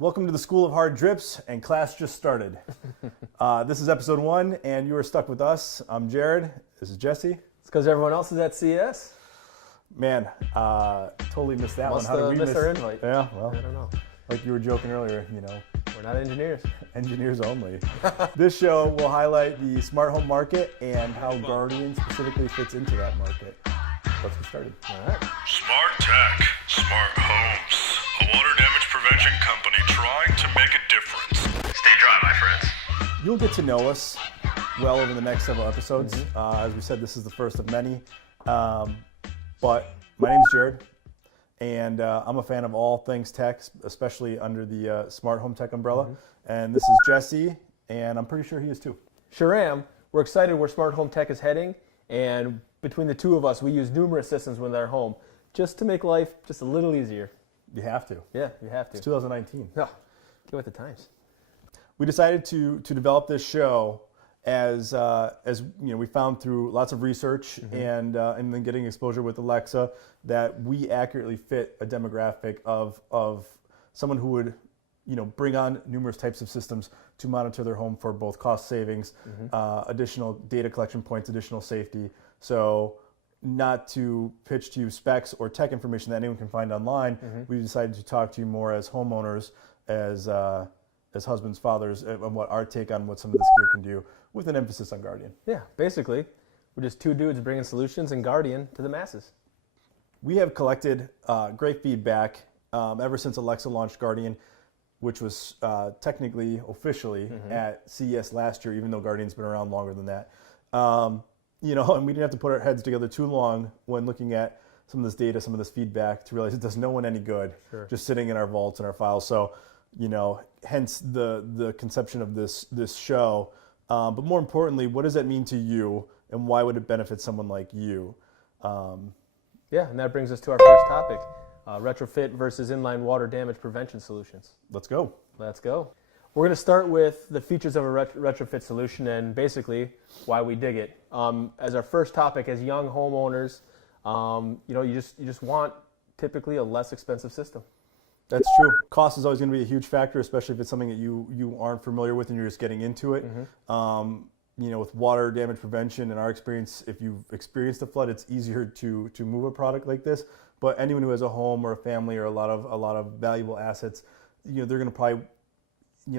Welcome to the School of Hard Drips, and class just started. This is episode 1, and you are stuck with us. I'm Jared. This is Jesse. It's because everyone else is at CS. Man, totally missed that one. How did we miss our invite? Yeah, well, I don't know. like you were joking earlier, We're not engineers. engineers only. This show will highlight the smart home market and how Guardian specifically fits into that market. Let's get started. All right. Smart tech, smart homes. A water damage prevention company trying to make a difference. Stay dry, my friends. You'll get to know us well over the next several episodes. As we said, this is the first of many. But my name's Jared, and I'm a fan of all things tech, especially under the smart home tech umbrella. And this is Jesse, and I'm pretty sure he is too. Sure am. We're excited where smart home tech is heading, and between the two of us, we use numerous systems with our home just to make life just a little easier. You have to. Yeah, you have to. It's 2019. Oh, get with the times. We decided to develop this show as we found through lots of research and then getting exposure with Alexa that we accurately fit a demographic of someone who would bring on numerous types of systems to monitor their home for both cost savings, additional data collection points, additional safety. So not to pitch to you specs or tech information that anyone can find online, we decided to talk to you more as homeowners, as husbands, fathers, and what our take on what some of this gear can do, with an emphasis on Guardian. Yeah, basically, we're just two dudes bringing solutions and Guardian to the masses. We have collected great feedback ever since Alexa launched Guardian, which was technically, officially at CES last year, even though Guardian's been around longer than that. And we didn't have to put our heads together too long when looking at some of this data, some of this feedback, to realize it does no one any good, just sitting in our vaults and our files. So, hence the conception of this show. But more importantly, what does that mean to you, and why would it benefit someone like you? Yeah, and that brings us to our first topic, retrofit versus inline water damage prevention solutions. Let's go. Let's go. We're going to start with the features of a retrofit solution and basically why we dig it. As our first topic, as young homeowners, you just want typically a less expensive system. That's true. Cost is always going to be a huge factor, especially if it's something that you aren't familiar with and you're just getting into it. With water damage prevention, in our experience, if you've experienced a flood, it's easier to move a product like this. But anyone who has a home or a family or a lot of valuable assets, they're going to probably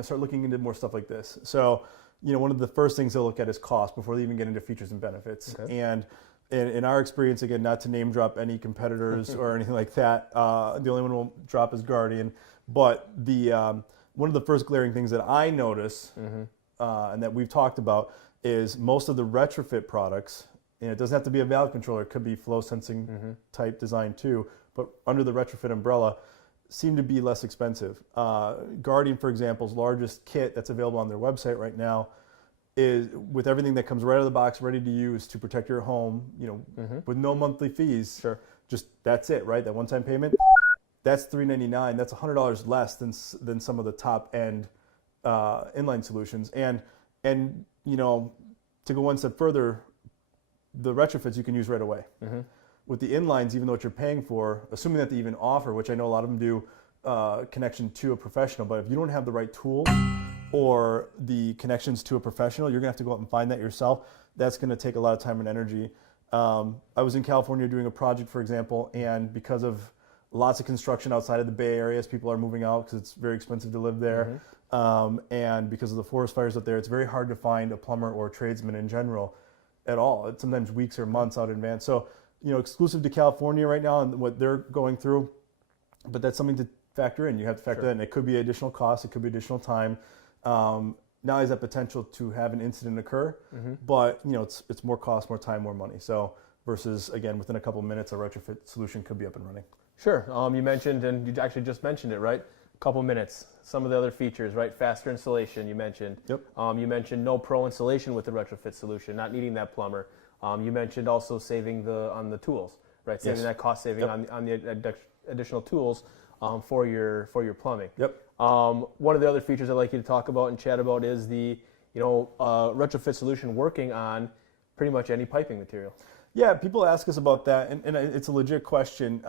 start looking into more stuff like this. So, one of the first things they'll look at is cost before they even get into features and benefits. Okay. And in our experience, again, not to name drop any competitors or anything like that, the only one we'll drop is Guardian. But one of the first glaring things that I notice and that we've talked about is most of the retrofit products, and it doesn't have to be a valve controller, it could be flow sensing type design too, but under the retrofit umbrella, seem to be less expensive. Guardian, for example's largest kit that's available on their website right now is with everything that comes right out of the box, ready to use to protect your home, with no monthly fees. Sure. Just that's it, right? That one-time payment. That's $399. That's $100 less than some of the top-end inline solutions. And to go one step further, the retrofits you can use right away. With the inlines, even though what you're paying for, assuming that they even offer, which I know a lot of them do, connection to a professional, but if you don't have the right tool or the connections to a professional, you're gonna have to go out and find that yourself. That's gonna take a lot of time and energy. I was in California doing a project, for example, and because of lots of construction outside of the Bay Area, as people are moving out because it's very expensive to live there, and because of the forest fires up there, it's very hard to find a plumber or a tradesman in general at all. It's sometimes weeks or months out in advance. So, exclusive to California right now and what they're going through, but that's something to factor in. You have to factor that in. It could be additional cost, it could be additional time. Now has that potential to have an incident occur, but it's more cost, more time, more money. So versus, again, within a couple of minutes, a retrofit solution could be up and running. Sure. You mentioned, and you actually just mentioned it, right? A couple minutes. Some of the other features, right? Faster installation, you mentioned. Yep. You mentioned no pro installation with the retrofit solution, not needing that plumber. You mentioned also saving on the tools, right? Saving that cost saving on the additional tools for your plumbing. Yep. One of the other features I'd like you to talk about and chat about is the retrofit solution working on pretty much any piping material. Yeah, people ask us about that, and it's a legit question.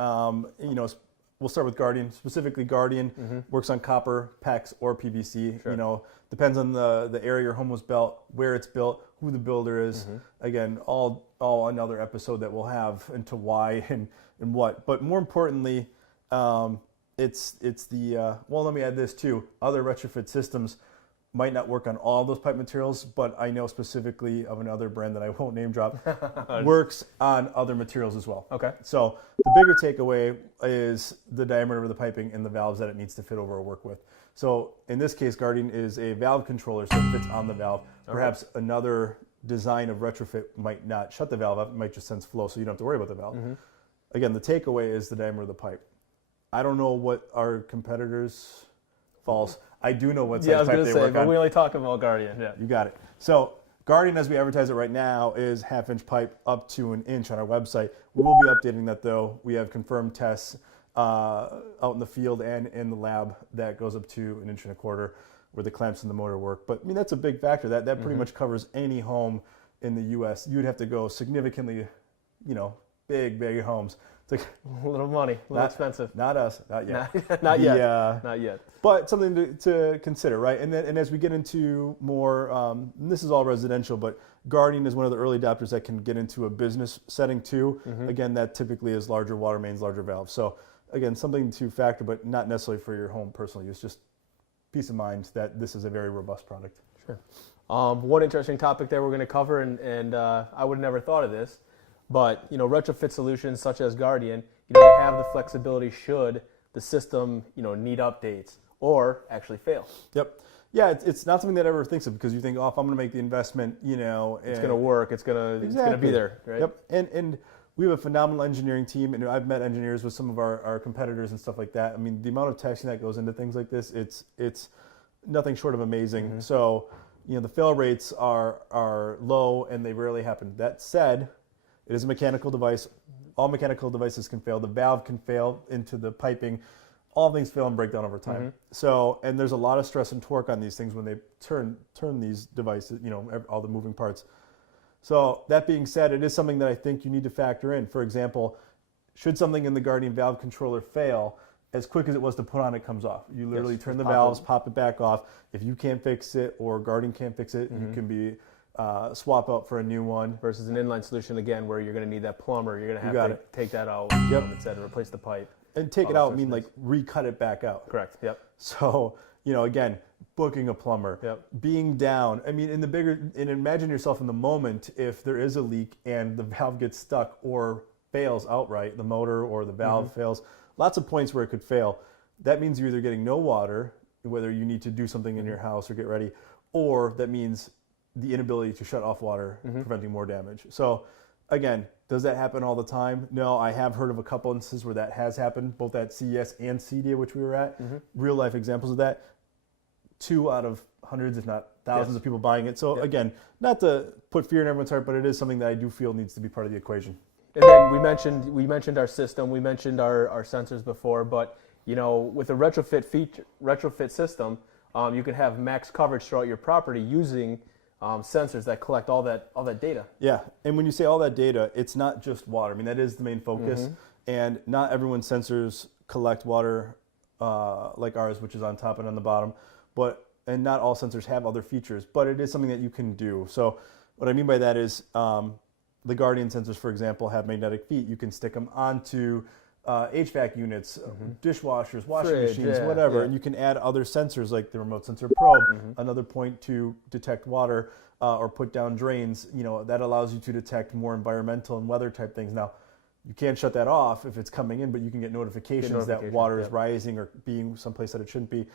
we'll start with Guardian. Specifically, Guardian works on copper, PEX, or PVC. Sure. You know, depends on the area your home was built, where it's built, who the builder is. Again, all another episode that we'll have into why and what. But more importantly, it's the well. Let me add this too. Other retrofit systems might not work on all those pipe materials, but I know specifically of another brand that I won't name drop works on other materials as well. Okay. So the bigger takeaway is the diameter of the piping and the valves that it needs to fit over or work with. So in this case, Guardian is a valve controller, so it fits on the valve. Perhaps another design of retrofit might not shut the valve up, it might just sense flow, so you don't have to worry about the valve. Again, the takeaway is the diameter of the pipe. I don't know what our competitors false. I do know what size Yeah, I was pipe going they to say, work but on. we only talk about Guardian. Yeah. You got it. So Guardian, as we advertise it right now, is 1/2 pipe up to 1 inch on our website. We will be updating that though. We have confirmed tests out in the field and in the lab that goes up to 1 1/4 inch where the clamps and the motor work. But I mean, that's a big factor. That pretty much covers any home in the U.S. You'd have to go significantly, big homes. It's like, A little money, a little expensive. Not us, not yet. Not yet. Not yet. But something to consider, right? And as we get into more, and this is all residential, but Guardian is one of the early adopters that can get into a business setting too. Again, that typically is larger water mains, larger valves. So again, something to factor, but not necessarily for your home personal use. Just peace of mind that this is a very robust product. Sure. One interesting topic there we're going to cover, and I would have never thought of this, but retrofit solutions such as Guardian, they have the flexibility should the system need updates or actually fail. Yep. Yeah, it's not something that ever thinks of because you think, if I'm going to make the investment, It's going to work. It's going to be there, right? Yep. And we have a phenomenal engineering team, and I've met engineers with some of our competitors and stuff like that. I mean, the amount of testing that goes into things like this, it's nothing short of amazing. So, the fail rates are low and they rarely happen. That said, it is a mechanical device. All mechanical devices can fail. The valve can fail into the piping. All things fail and break down over time. So, and there's a lot of stress and torque on these things when they turn these devices, all the moving parts. So that being said, it is something that I think you need to factor in. For example, should something in the Guardian valve controller fail, as quick as it was to put on, it comes off. You literally turn the valves, pop it back off. If you can't fix it or Guardian can't fix it, you can be swap out for a new one. Versus an inline solution, again, where you're going to need that plumber. You're going to have to take that out instead and replace the pipe. And take it out, like recut it back out. Correct, yep. So, again, booking a plumber, being down. I mean, and imagine yourself in the moment if there is a leak and the valve gets stuck or fails outright, the motor or the valve fails. Lots of points where it could fail. That means you're either getting no water, whether you need to do something in your house or get ready, or that means the inability to shut off water, preventing more damage. So, again, does that happen all the time? No, I have heard of a couple instances where that has happened, both at CES and CDA, which we were at. Real life examples of that. 2 out of hundreds, if not thousands of people buying it. So again, not to put fear in everyone's heart, but it is something that I do feel needs to be part of the equation. And then we mentioned our system, we mentioned our sensors before, but with a retrofit system, you can have max coverage throughout your property using sensors that collect all that data. Yeah, and when you say all that data, it's not just water. I mean, that is the main focus, and not everyone's sensors collect water like ours, which is on top and on the bottom, and not all sensors have other features, but it is something that you can do. So what I mean by that is the Guardian sensors, for example, have magnetic feet. You can stick them onto HVAC units, dishwashers, washing machines, whatever, and you can add other sensors like the remote sensor probe, another point to detect water or put down drains. That allows you to detect more environmental and weather type things. Now, you can't shut that off if it's coming in, but you can get notifications that water is rising or being someplace that it shouldn't be.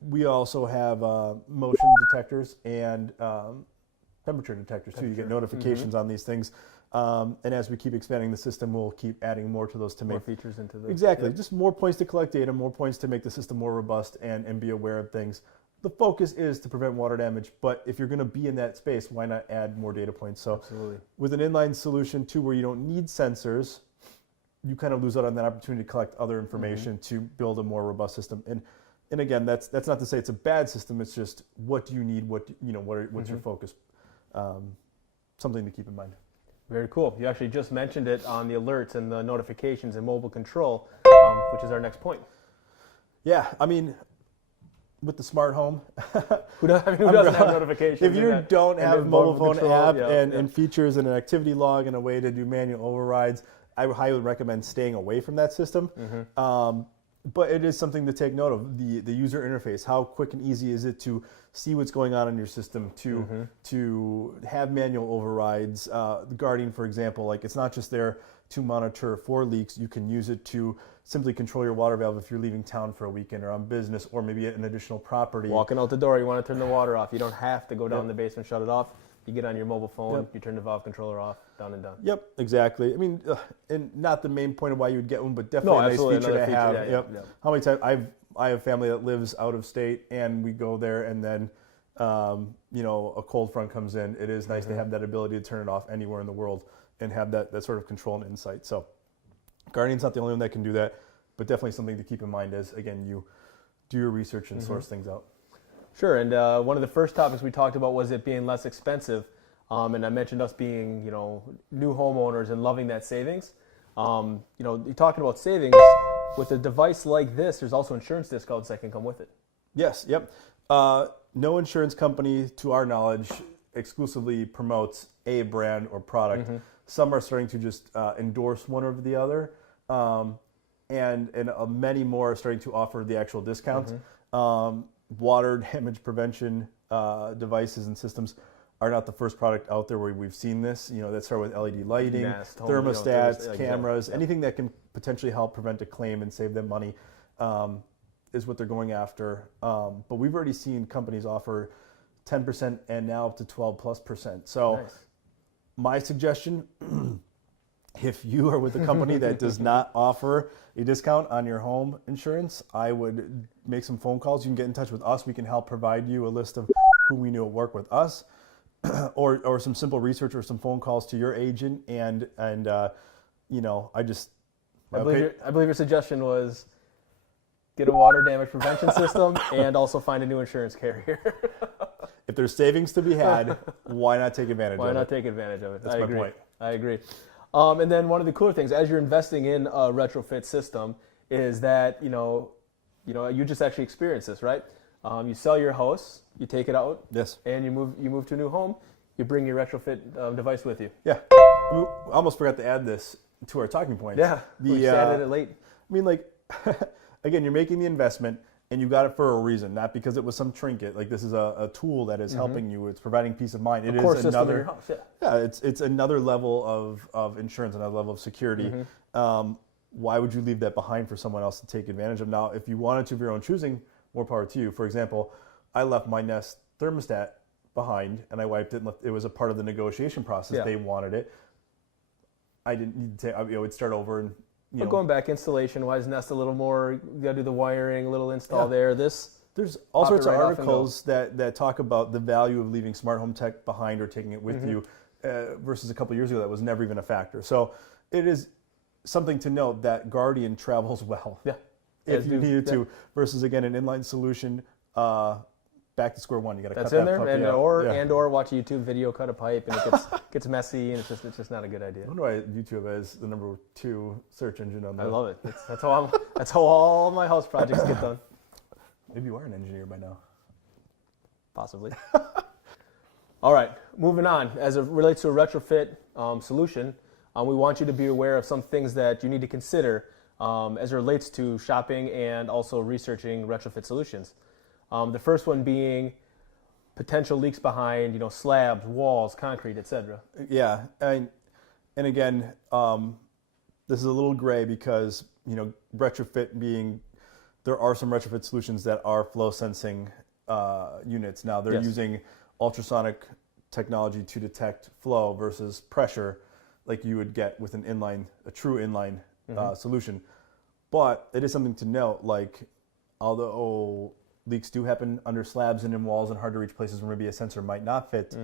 We also have motion detectors and temperature detectors too. You get notifications on these things. And as we keep expanding the system, we'll keep adding more to those to more make features into the exactly just more points to collect data, more points to make the system more robust and be aware of things. The focus is to prevent water damage, but if you're going to be in that space, why not add more data points? So absolutely. With an inline solution too, where you don't need sensors, you kind of lose out on that opportunity to collect other information to build a more robust system. And again, that's not to say it's a bad system. It's just what do you need? What's your focus? Something to keep in mind. Very cool. You actually just mentioned it on the alerts and the notifications and mobile control, which is our next point. Yeah, I mean, with the smart home, Who doesn't have notifications? if you don't have a mobile phone control, app yeah, and features and an activity log and a way to do manual overrides, I highly would recommend staying away from that system. But it is something to take note of, the user interface. How quick and easy is it to see what's going on in your system, to have manual overrides. The Guardian, for example, like it's not just there to monitor for leaks. You can use it to simply control your water valve if you're leaving town for a weekend or on business or maybe at an additional property. Walking out the door, you want to turn the water off. You don't have to go down in the basement, shut it off. You get on your mobile phone, you turn the valve controller off, done and done. Yep, exactly. I mean, and not the main point of why you would get one, but definitely a nice feature to have. Yeah. How many times I have family that lives out of state, and we go there, and then a cold front comes in. It is nice to have that ability to turn it off anywhere in the world and have that sort of control and insight. So, Guardian's not the only one that can do that, but definitely something to keep in mind as again you do your research and source things out. Sure, and one of the first topics we talked about was it being less expensive, and I mentioned us being, new homeowners and loving that savings. You're talking about savings with a device like this. There's also insurance discounts that can come with it. Yes, yep. No insurance company, to our knowledge, exclusively promotes a brand or product. Some are starting to just endorse one over the other, and many more are starting to offer the actual discounts. Water damage prevention devices and systems are not the first product out there where we've seen this. That started with LED lighting, thermostats, cameras, anything that can potentially help prevent a claim and save them money is what they're going after. But we've already seen companies offer 10% and now up to 12+%. So my suggestion, if you are with a company that does not offer a discount on your home insurance, I would make some phone calls. You can get in touch with us. We can help provide you a list of who we know work with us, or some simple research or some phone calls to your agent. And I believe your suggestion was get a water damage prevention system and also find a new insurance carrier. If there's savings to be had, why not take advantage of it? Why not take advantage of it? That's my point. I agree. And then one of the cooler things, as you're investing in a retrofit system, is that you just actually experience this, right? You sell your house, you take it out, yes, and you move to a new home. You bring your retrofit device with you. Yeah, I almost forgot to add this to our talking points. Yeah, we added it late. I mean, again, you're making the investment, and you got it for a reason, not because it was some trinket. Like, this is a tool that is helping you. It's providing peace of mind. It is another in your house, it's another level of insurance, another level of security. Why would you leave that behind for someone else to take advantage of? Now, if you wanted to of your own choosing, more power to you. For example, I left my Nest thermostat behind, and I wiped it. And it was a part of the negotiation process. They wanted it. I didn't need to. We'd start over and. But going back, installation-wise, Nest a little more. You got to do the wiring, a little install there. There's all sorts of articles that talk about the value of leaving smart home tech behind or taking it with you, versus a couple years ago that was never even a factor. So it is something to note that Guardian travels well. Yeah, if you needed to, versus again an inline solution. Back to square one. You got to cut that there, puppy and or watch a YouTube video, cut a pipe, and it gets messy, and it's just not a good idea. I wonder why YouTube is the number 2 search engine on. I love it. That's how all my house projects get done. Maybe you are an engineer by now. Possibly. All right, moving on. As it relates to a retrofit solution, we want you to be aware of some things that you need to consider as it relates to shopping and also researching retrofit solutions. The first one being potential leaks behind, slabs, walls, concrete, etc. Yeah, and again, this is a little gray because retrofit being, there are some retrofit solutions that are flow sensing units. Now they're using ultrasonic technology to detect flow versus pressure, like you would get with a true inline solution. But it is something to note, like although leaks do happen under slabs and in walls and hard to reach places where maybe a sensor might not fit.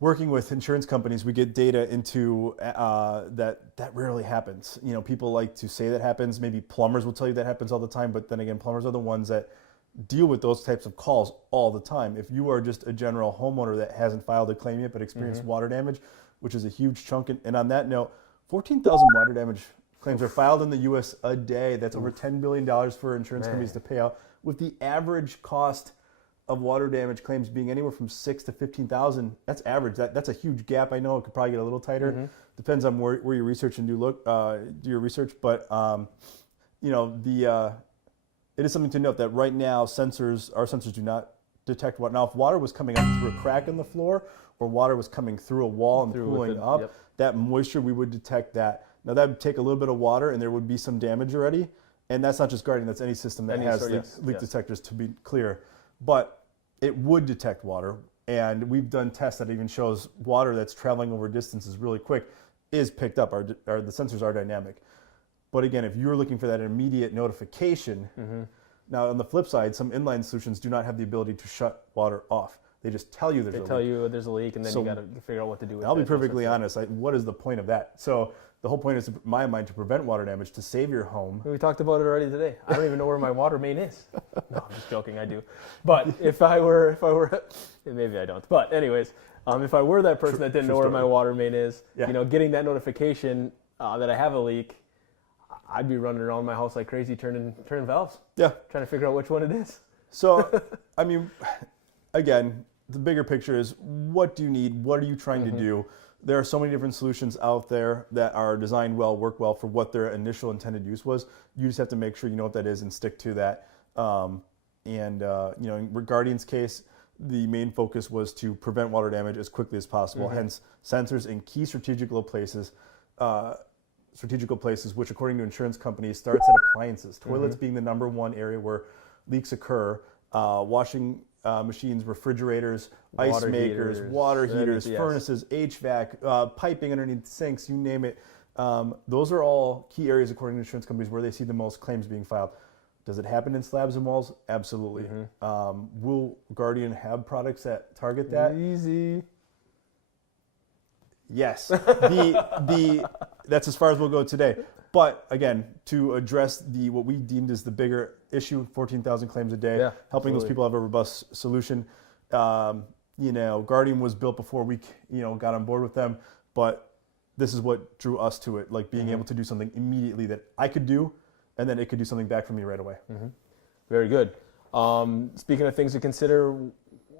Working with insurance companies, we get data into that rarely happens. People like to say that happens. Maybe plumbers will tell you that happens all the time, but then again, plumbers are the ones that deal with those types of calls all the time. If you are just a general homeowner that hasn't filed a claim yet but experienced water damage, which is a huge chunk. And on that note, 14,000 water damage claims are filed in the U.S. a day. That's over $10 billion for insurance companies to pay out, with the average cost of water damage claims being anywhere from $6,000 to $15,000. That's average. That's a huge gap. I know it could probably get a little tighter. Depends on where you research and do your research. But it is something to note that right now our sensors do not detect water. Now, if water was coming up through a crack in the floor or water was coming through a wall and pooling up, that moisture, we would detect that. Now, that would take a little bit of water and there would be some damage already. And that's not just Guardian, that's any system that has leak detectors, to be clear. But it would detect water. And we've done tests that even shows water that's traveling over distances really quick is picked up. The sensors are dynamic. But again, if you're looking for that immediate notification, now on the flip side, some inline solutions do not have the ability to shut water off. They just tell you there's a leak. They tell you there's a leak, and then you got to figure out what to do with it. I'll be perfectly honest. What is the point of that? So the whole point is, in my mind, to prevent water damage, to save your home. We talked about it already today. I don't even know where my water main is. No, I'm just joking. I do. But if I were, maybe I don't. But anyways, if I were that person that didn't know where my water main is, getting that notification that I have a leak, I'd be running around my house like crazy, turning valves. Yeah. Trying to figure out which one it is. So, I mean, again, the bigger picture is, what do you need? What are you trying to do? There are so many different solutions out there that are designed well, work well for what their initial intended use was. You just have to make sure you know what that is and stick to that. In Guardian's case, the main focus was to prevent water damage as quickly as possible. Hence, sensors in key strategical places, which according to insurance companies starts at appliances. Toilets being the number one area where leaks occur. Washing machines, refrigerators, ice makers, water heaters, furnaces, HVAC, piping underneath sinks, you name it. Those are all key areas according to insurance companies where they see the most claims being filed. Does it happen in slabs and walls? Absolutely. Will Guardian have products that target that? Easy. Yes. That's as far as we'll go today. But again, to address what we deemed as the bigger issue, 14,000 claims a day, helping those people have a robust solution. Guardian was built before we, got on board with them, but this is what drew us to it, like being able to do something immediately that I could do, and then it could do something back for me right away. Very good. Speaking of things to consider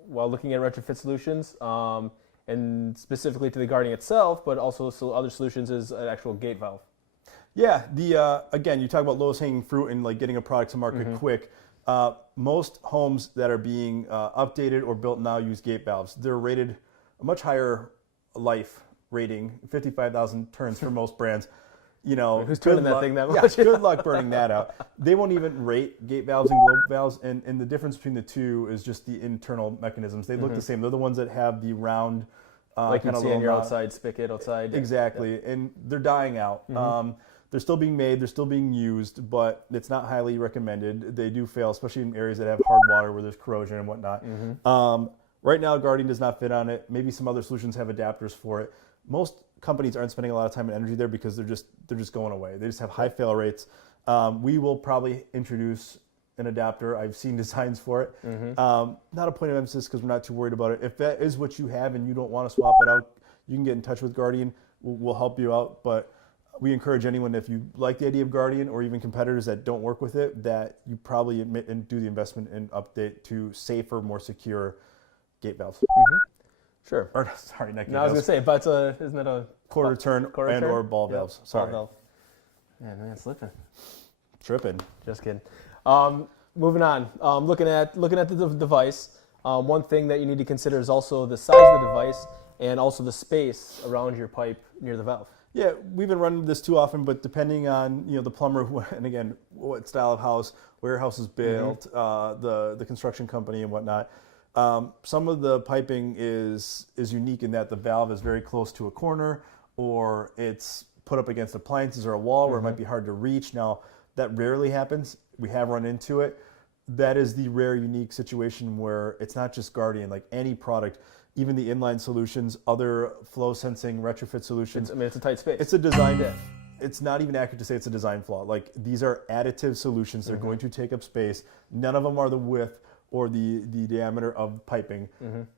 while looking at retrofit solutions, and specifically to the Guardian itself, but also other solutions, is an actual gate valve. Yeah, again, you talk about lowest hanging fruit and like getting a product to market quick. Most homes that are being updated or built now use gate valves. They're rated a much higher life rating, 55,000 turns for most brands. Who's turning that thing that much? Yeah, good luck burning that out. They won't even rate gate valves and globe valves, and the difference between the two is just the internal mechanisms. They look the same. They're the ones that have the round, like you see in your outside spigot outside. Exactly, and they're dying out. They're still being made, they're still being used, but it's not highly recommended. They do fail, especially in areas that have hard water where there's corrosion and whatnot. Right now, Guardian does not fit on it. Maybe some other solutions have adapters for it. Most companies aren't spending a lot of time and energy there because they're just going away. They just have high fail rates. We will probably introduce an adapter. I've seen designs for it. Not a point of emphasis because we're not too worried about it. If that is what you have and you don't want to swap it out, you can get in touch with Guardian. We'll help you out, but we encourage anyone, if you like the idea of Guardian or even competitors that don't work with it, that you probably admit and do the investment and update to safer, more secure gate valves. Sure. Or, sorry, not gate valves. I was going to say, but isn't it a quarter turn or ball valves? Sorry. Ball valve. Man, slipping. Tripping. Just kidding. Moving on. Looking at the device, one thing that you need to consider is also the size of the device and also the space around your pipe near the valve. Yeah, we haven't run this too often, but depending on the plumber and again what style of house, where your house is built, the construction company and whatnot, some of the piping is unique in that the valve is very close to a corner or it's put up against appliances or a wall where it might be hard to reach. Now that rarely happens. We have run into it. That is the rare, unique situation where it's not just Guardian, like any product. Even the inline solutions, other flow sensing retrofit solutions. It's a tight space. It's a design. It's not even accurate to say it's a design flaw. Like these are additive solutions. They're going to take up space. None of them are the width or the diameter of piping.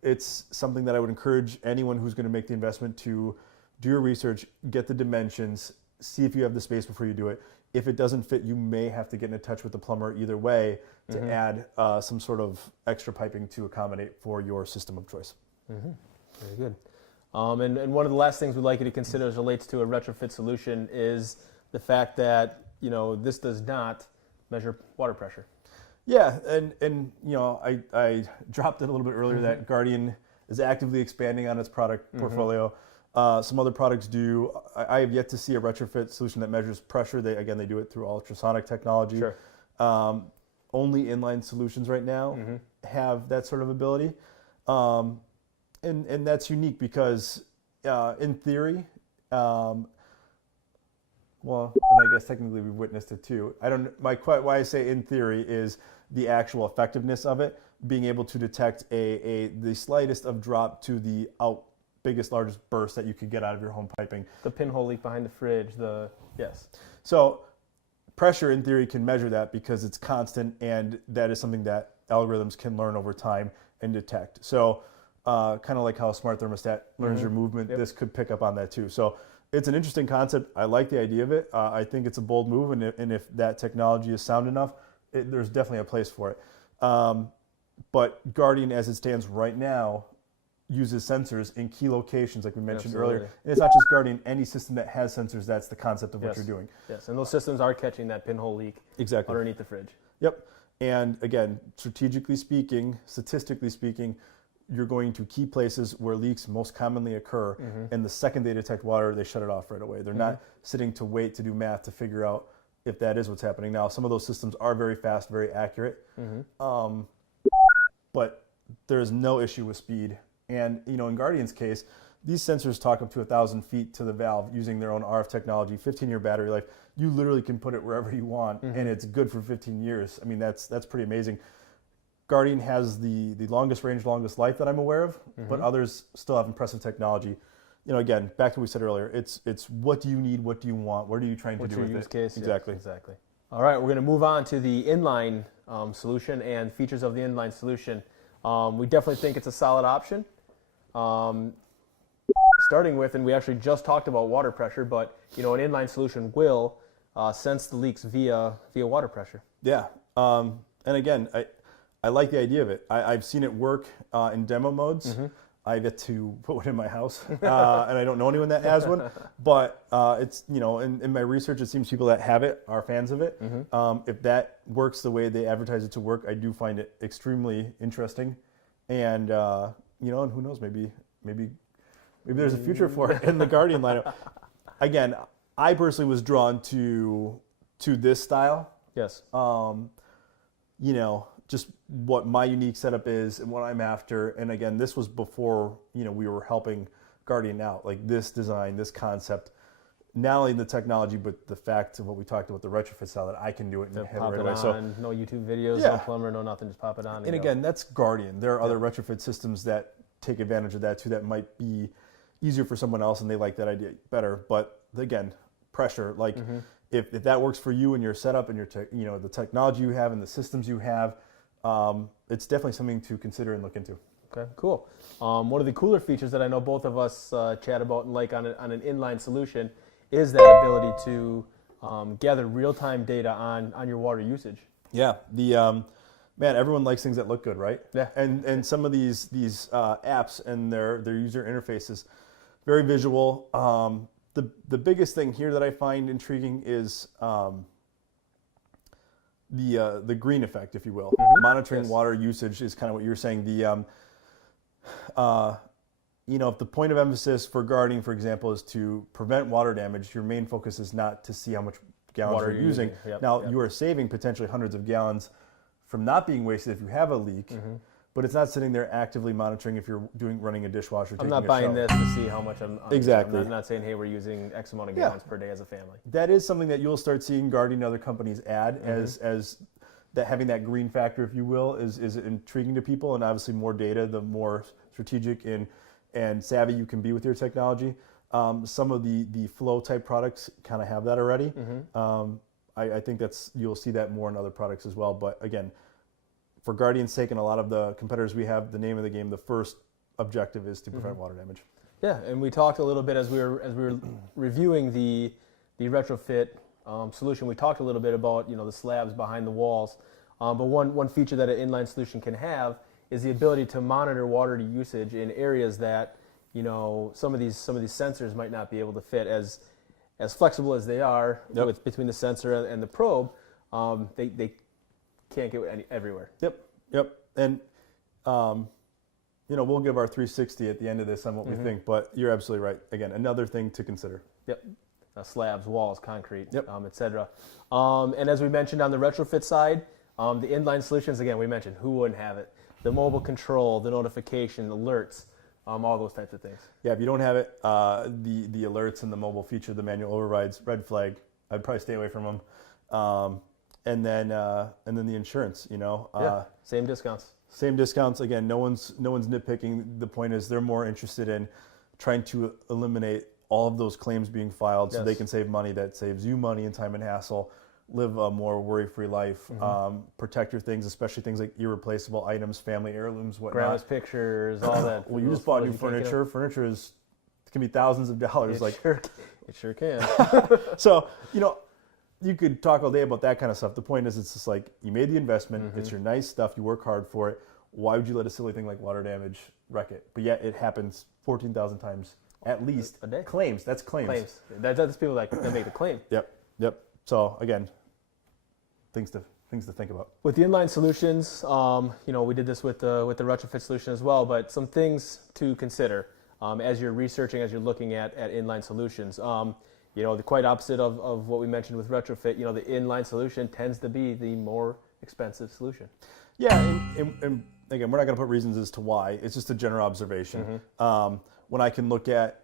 It's something that I would encourage anyone who's going to make the investment to do your research, get the dimensions, see if you have the space before you do it. If it doesn't fit, you may have to get in touch with the plumber either way to add some sort of extra piping to accommodate for your system of choice. Very good. And one of the last things we'd like you to consider as relates to a retrofit solution is the fact that, this does not measure water pressure. Yeah, and I dropped it a little bit earlier that Guadian is actively expanding on its product portfolio. Some other products do. I have yet to see a retrofit solution that measures pressure. They do it through ultrasonic technology. Sure. Only inline solutions right now have that sort of ability. And that's unique because in theory, and I guess technically we've witnessed it too. Why I say in theory is the actual effectiveness of it, being able to detect the slightest of drop to the biggest, largest burst that you could get out of your home piping. The pinhole leak behind the fridge, yes. So pressure in theory can measure that because it's constant, and that is something that algorithms can learn over time and detect. So kind of like how a smart thermostat learns your movement, this could pick up on that too. So it's an interesting concept. I like the idea of it. I think it's a bold move, and if that technology is sound enough, there's definitely a place for it. But Guadian, as it stands right now, uses sensors in key locations, like we mentioned earlier. And it's not just Guadian. Any system that has sensors, that's the concept of what you're doing. Yes, and those systems are catching that pinhole leak underneath the fridge. Yep. And again, strategically speaking, statistically speaking, you're going to key places where leaks most commonly occur, and the second they detect water, they shut it off right away. They're not sitting to wait to do math to figure out if that is what's happening. Now, some of those systems are very fast, very accurate, but there's no issue with speed. And in Guadian's case, these sensors talk up to 1,000 feet to the valve using their own RF technology, 15-year battery life. You literally can put it wherever you want, and it's good for 15 years. I mean, that's pretty amazing. Guadian has the longest range, longest life that I'm aware of, but others still have impressive technology. Again, back to what we said earlier, it's what do you need, what do you want, what are you trying to do with it? What's your use case? Exactly. Yeah, exactly. All right, we're going to move on to the inline solution and features of the inline solution. We definitely think it's a solid option. Starting with, and we actually just talked about water pressure, but an inline solution will sense the leaks via water pressure. Yeah, and again, I like the idea of it. I've seen it work in demo modes. I get to put one in my house, and I don't know anyone that has one. But it's in my research, it seems people that have it are fans of it. If that works the way they advertise it to work, I do find it extremely interesting. And and who knows, maybe there's a future for it in the Guadian lineup. Again, I personally was drawn to this style. Yes. Just what my unique setup is and what I'm after. And again, this was before, we were helping Guadian out. Like this design, this concept, not only the technology, but the fact of what we talked about, the retrofit style that I can do it and have it right away. So no YouTube videos, no plumber, no nothing, just pop it on. And again, that's Guadian. There are other retrofit systems that take advantage of that too, that might be easier for someone else and they like that idea better. But again, pressure, like if that works for you and your setup and your the technology you have and the systems you have, it's definitely something to consider and look into. Okay, cool. One of the cooler features that I know both of us chat about and like on an inline solution is that ability to gather real-time data on your water usage. Yeah, man, everyone likes things that look good, right? Yeah. And some of these apps and their user interfaces, very visual. The biggest thing here that I find intriguing is the green effect, if you will. Monitoring water usage is kind of what you're saying. If the point of emphasis for Guadian, for example, is to prevent water damage, your main focus is not to see how much gallons you're using. You are saving potentially hundreds of gallons from not being wasted if you have a leak, but it's not sitting there actively monitoring if you're running a dishwasher. I'm not buying this to see how much I'm exactly. I'm not saying, hey, we're using X amount of gallons per day as a family. That is something that you'll start seeing Guadian and other companies add as that having that green factor, if you will, is intriguing to people. And obviously more data, the more strategic and savvy you can be with your technology. Some of the flow type products kind of have that already. I think you'll see that more in other products as well. But again, for Guadian's sake and a lot of the competitors we have, the name of the game, the first objective is to prevent water damage. Yeah, and we talked a little bit as we were reviewing the retrofit solution. We talked a little bit about the slabs behind the walls, but one feature that an inline solution can have is the ability to monitor water usage in areas that some of these sensors might not be able to fit. As flexible as they are between the sensor and the probe, they can't get everywhere. Yep. And we'll give our 360 at the end of this on what we think, but you're absolutely right. Again, another thing to consider. Yep. Slabs, walls, concrete, etc. And as we mentioned on the retrofit side, the inline solutions, again, we mentioned who wouldn't have it. The mobile control, the notification, alerts, all those types of things. Yeah, if you don't have it, the alerts and the mobile feature, the manual overrides, red flag, I'd probably stay away from them. And then the insurance, Same discounts. Same discounts. Again, no one's nitpicking. The point is they're more interested in trying to eliminate all of those claims being filed so they can save money. That saves you money and time and hassle. Live a more worry-free life. Protect your things, especially things like irreplaceable items, family heirlooms, whatnot. Grandma's pictures, all that. Well, you just bought new furniture. Furniture can be thousands of dollars. It sure can. So, you could talk all day about that kind of stuff. The point is, it's just like you made the investment. It's your nice stuff. You work hard for it. Why would you let a silly thing like water damage wreck it? But yet it happens 14,000 times at least a day. Claims. That's claims. That's people that make the claim. Yep. So again, things to think about. With the inline solutions, we did this with the retrofit solution as well. But some things to consider as you're researching, as you're looking at inline solutions. The quite opposite of what we mentioned with retrofit. The inline solution tends to be the more expensive solution. Yeah, and again, we're not going to put reasons as to why. It's just a general observation. When I can look at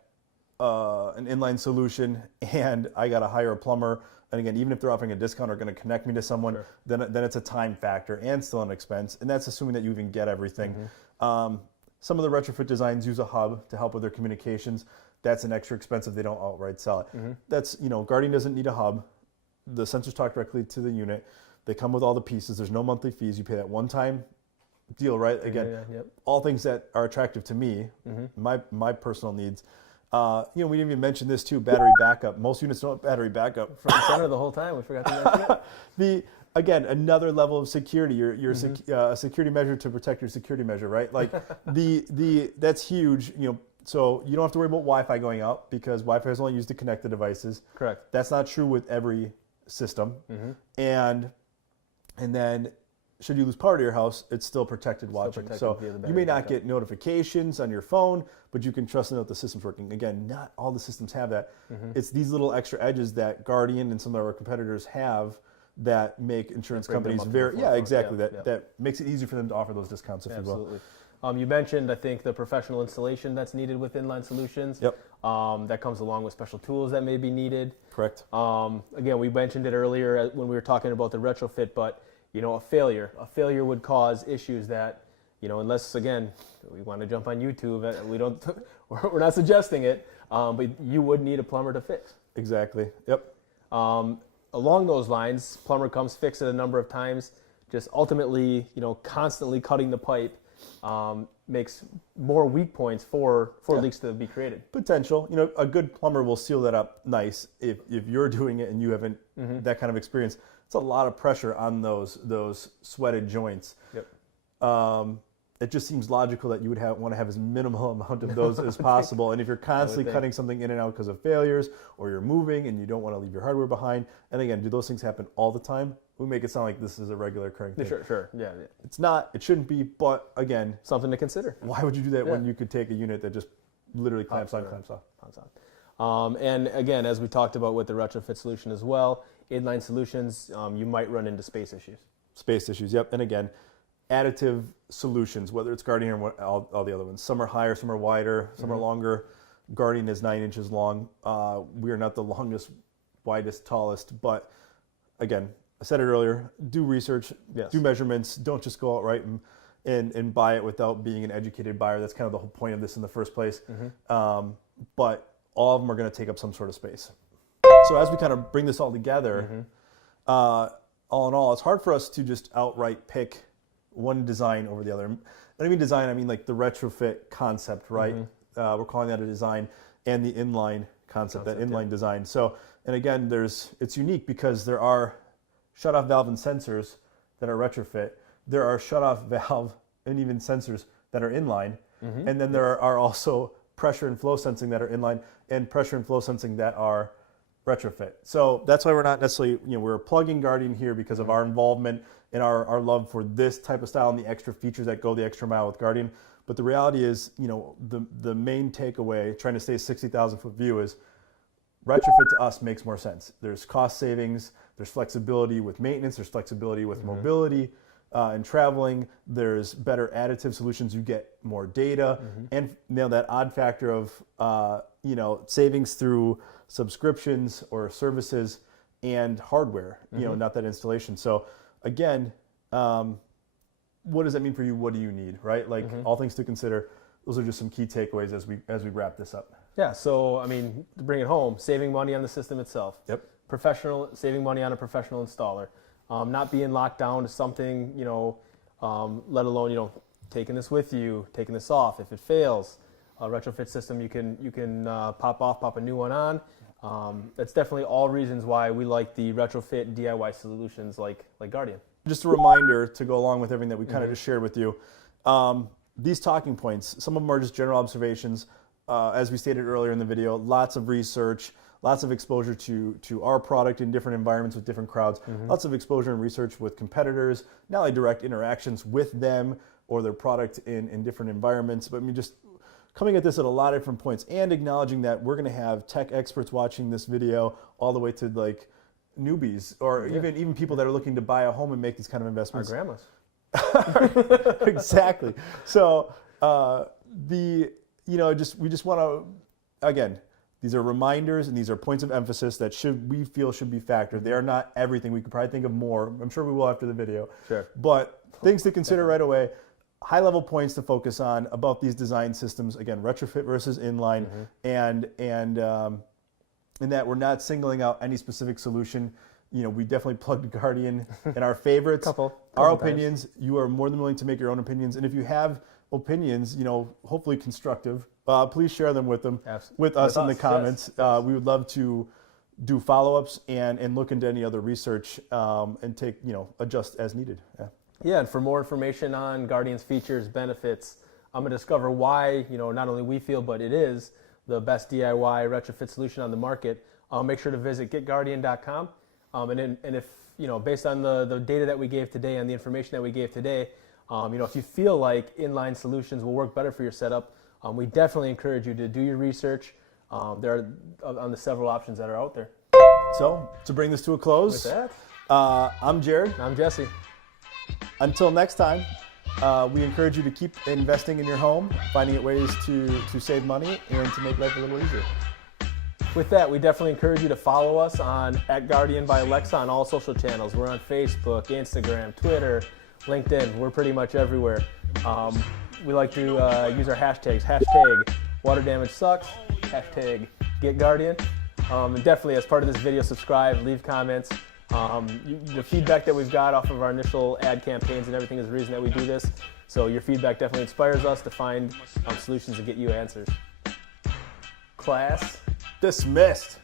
an inline solution and I got to hire a plumber, and again, even if they're offering a discount or going to connect me to someone, then it's a time factor and still an expense, and that's assuming that you even get everything. Some of the retrofit designs use a hub to help with their communications. That's an extra expense if they don't outright sell it. That's, Guardian doesn't need a hub. The sensors talk directly to the unit. They come with all the pieces. There's no monthly fees. You pay that one-time deal, right? Again, all things that are attractive to me, my personal needs. We didn't even mention this too, battery backup. Most units don't have battery backup. Front and center the whole time. We forgot to mention it. Again, another level of security. Your security measure to protect your security measure, right? Like that's huge. So you don't have to worry about Wi-Fi going out because Wi-Fi is only used to connect the devices. Correct. That's not true with every system. And then should you lose power to your house, it's still protected watching. So you may not get notifications on your phone, but you can trust to know that the system's working. Again, not all the systems have that. It's these little extra edges that Guardian and some of our competitors have that make insurance companies that makes it easier for them to offer those discounts, if you will. You mentioned, I think, the professional installation that's needed with inline solutions. That comes along with special tools that may be needed. Correct. Again, we mentioned it earlier when we were talking about the retrofit, but a failure would cause issues that, unless, again, we want to jump on YouTube, we're not suggesting it, but you would need a plumber to fix. Exactly. Yep. Along those lines, plumber comes, fix it a number of times, just ultimately, constantly cutting the pipe makes more weak points for leaks to be created. Potential. A good plumber will seal that up nice. If you're doing it and you haven't that kind of experience, it's a lot of pressure on those sweated joints. It just seems logical that you would want to have as minimal amount of those as possible. And if you're constantly cutting something in and out because of failures, or you're moving and you don't want to leave your hardware behind, and again, do those things happen all the time? We make it sound like this is a regular occurring thing. Sure. Yeah. It's not. It shouldn't be. But again, something to consider. Why would you do that when you could take a unit that just literally clamps off? And again, as we talked about with the retrofit solution as well, inline solutions, you might run into space issues. Yep. And again, additive solutions, whether it's Guardian or all the other ones. Some are higher, some are wider, some are longer. Guardian is 9 inches long. We are not the longest, widest, tallest, but again, I said it earlier, do research, do measurements, don't just go out right and buy it without being an educated buyer. That's kind of the whole point of this in the first place. But all of them are going to take up some sort of space. So as we kind of bring this all together, all in all, it's hard for us to just outright pick one design over the other. When I mean design, I mean like the retrofit concept, right? we're calling that a design, and the inline concept, that inline design. So, and again, it's unique because there are shutoff valve and sensors that are retrofit. There are shutoff valve and even sensors that are inline. And then there are also pressure and flow sensing that are inline and pressure and flow sensing that are retrofit. So that's why we're not necessarily, we're plugging Guadian here because of our involvement and our love for this type of style and the extra features that go the extra mile with Guadian. But the reality is, the main takeaway, trying to stay 60,000 foot view, is retrofit to us makes more sense. There's cost savings, there's flexibility with maintenance, there's flexibility with mobility and traveling, there's better additive solutions, you get more data, and that odd factor of savings through subscriptions or services and hardware, not that installation. So again, what does that mean for you? What do you need, right? Like all things to consider, those are just some key takeaways as we wrap this up. Yeah, so I mean, to bring it home, saving money on the system itself. Yep. Saving money on a professional installer. Not being locked down to something, let alone, taking this with you, taking this off. If it fails, a retrofit system, you can pop a new one on. That's definitely all reasons why we like the retrofit DIY solutions like Guadian. Just a reminder to go along with everything that we kind of just shared with you. These talking points, some of them are just general observations. As we stated earlier in the video, lots of research, lots of exposure to our product in different environments with different crowds, lots of exposure and research with competitors, not only direct interactions with them or their product in different environments, but I mean, just coming at this at a lot of different points and acknowledging that we're going to have tech experts watching this video all the way to like newbies or even people that are looking to buy a home and make these kind of investments. Our grandmas. Exactly. So we just want to, again, these are reminders and these are points of emphasis that we feel should be factored. They are not everything. We could probably think of more. I'm sure we will after the video. Sure. But things to consider right away. High-level points to focus on about these design systems. Again, retrofit versus inline, and in that we're not singling out any specific solution. We definitely plugged Guadian in our favorites. Our opinions. You are more than willing to make your own opinions, and if you have opinions, hopefully constructive, please share them with us in the comments. Yes. We would love to do follow-ups and look into any other research and take adjust as needed. Yeah, and for more information on Guadian's features, benefits, I'm going to discover why, not only we feel, but it is the best DIY retrofit solution on the market. Make sure to visit getguardian.com. And if, based on the data that we gave today and the information that we gave today, if you feel like inline solutions will work better for your setup, we definitely encourage you to do your research. There are on the several options that are out there. So, to bring this to a close, With that, I'm Jared. I'm Jesse. Until next time, we encourage you to keep investing in your home, finding ways to save money and to make life a little easier. With that, we definitely encourage you to follow us on @Guadian by Alexa on all social channels. We're on Facebook, Instagram, Twitter, LinkedIn. We're pretty much everywhere. We like to use our hashtags. Hashtag water damage sucks. Hashtag get Guadian. And definitely, as part of this video, subscribe, leave comments. The feedback that we've got off of our initial ad campaigns and everything is the reason that we do this. So your feedback definitely inspires us to find solutions and get you answers. Class dismissed.